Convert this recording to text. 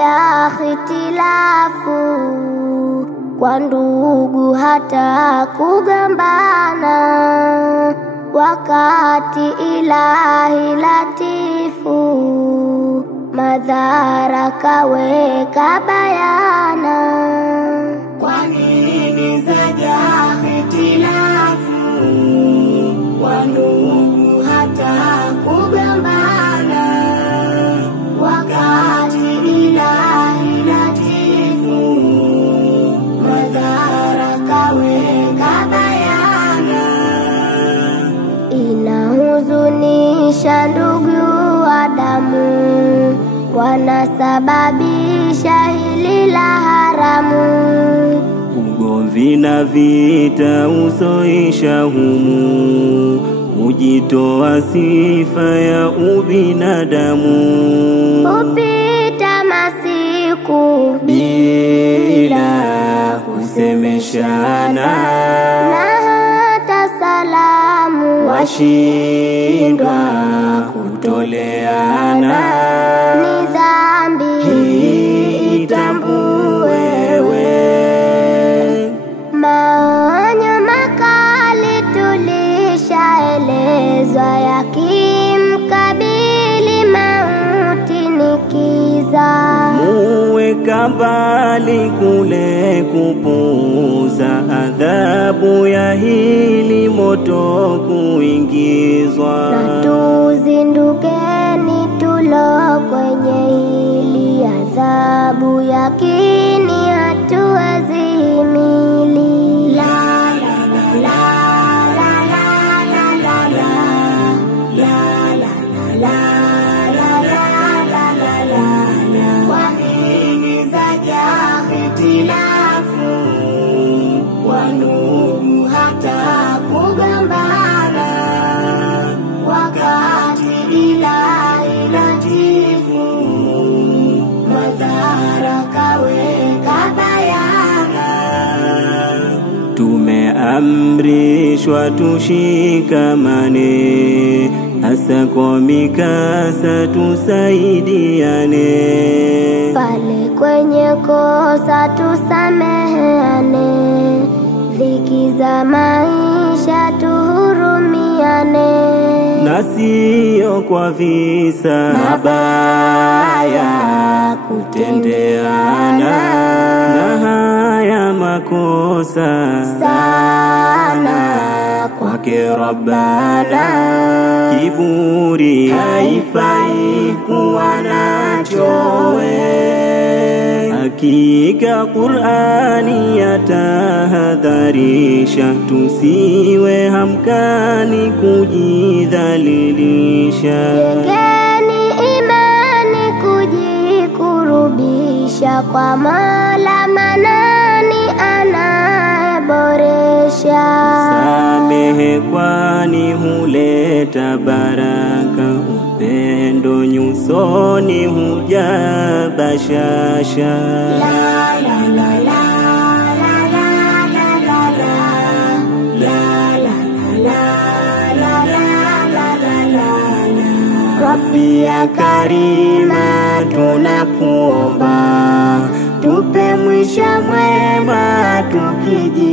ya khitilafu, kwa ndugu hata kugambana, wakati Ilahi latifu madhara kaweka bayana. Kwa nini zaja khitilafu, kwa ndugu hata kugambana, wakati Ilahi latifu madhara kaweka bayana. Inahuzunisha ndugu wa damu, wanasababisha hili la haramu. Ugomvi na vita usoisha humu, kujitoa sifa ya ubinadamu. Upita masiku bila kusemeshana, na hata salamu washindwa kutoleana. Ni dhambi itambue wewe, maonyo makali tulishaelezwa, yakimkabili mauti ni kiza. muweka mbali kule kupuuza, adhabu ya hili moto kuingizwa. Na tuzindukeni tulo kwenye hili, adhabu yakini hatuwezi himili. La la la la la la la la la la la la la. Kwa nini zaja khitilafu, kwa ndugu hata kugambana, wakati Ilahi latifu madhara kaweka bayana. Tumeamrishwa tushikamane, hasa kwa mikasa tusaidiane. Pale kwenye kosa tusameheane, dhiki za maisha tuhurumiane. Na sio kwa visa mabaya kutendeana, na haya makosa sana kwake Rabbana. Kiburi haifai kuwa nacho we, hakika Qur'ani yatahadharisha, tusiwe hamkani kujidhalilisha. Jengeni imani kujikurubisha kwa Mola Manani anayeboresha. Samehe kwani huleta baraka, upendo nyusoni huja bashasha. La la la la la la la la la la la la. Rabbi ya Karima tunakuomba, tupe mwisho mwema tukiji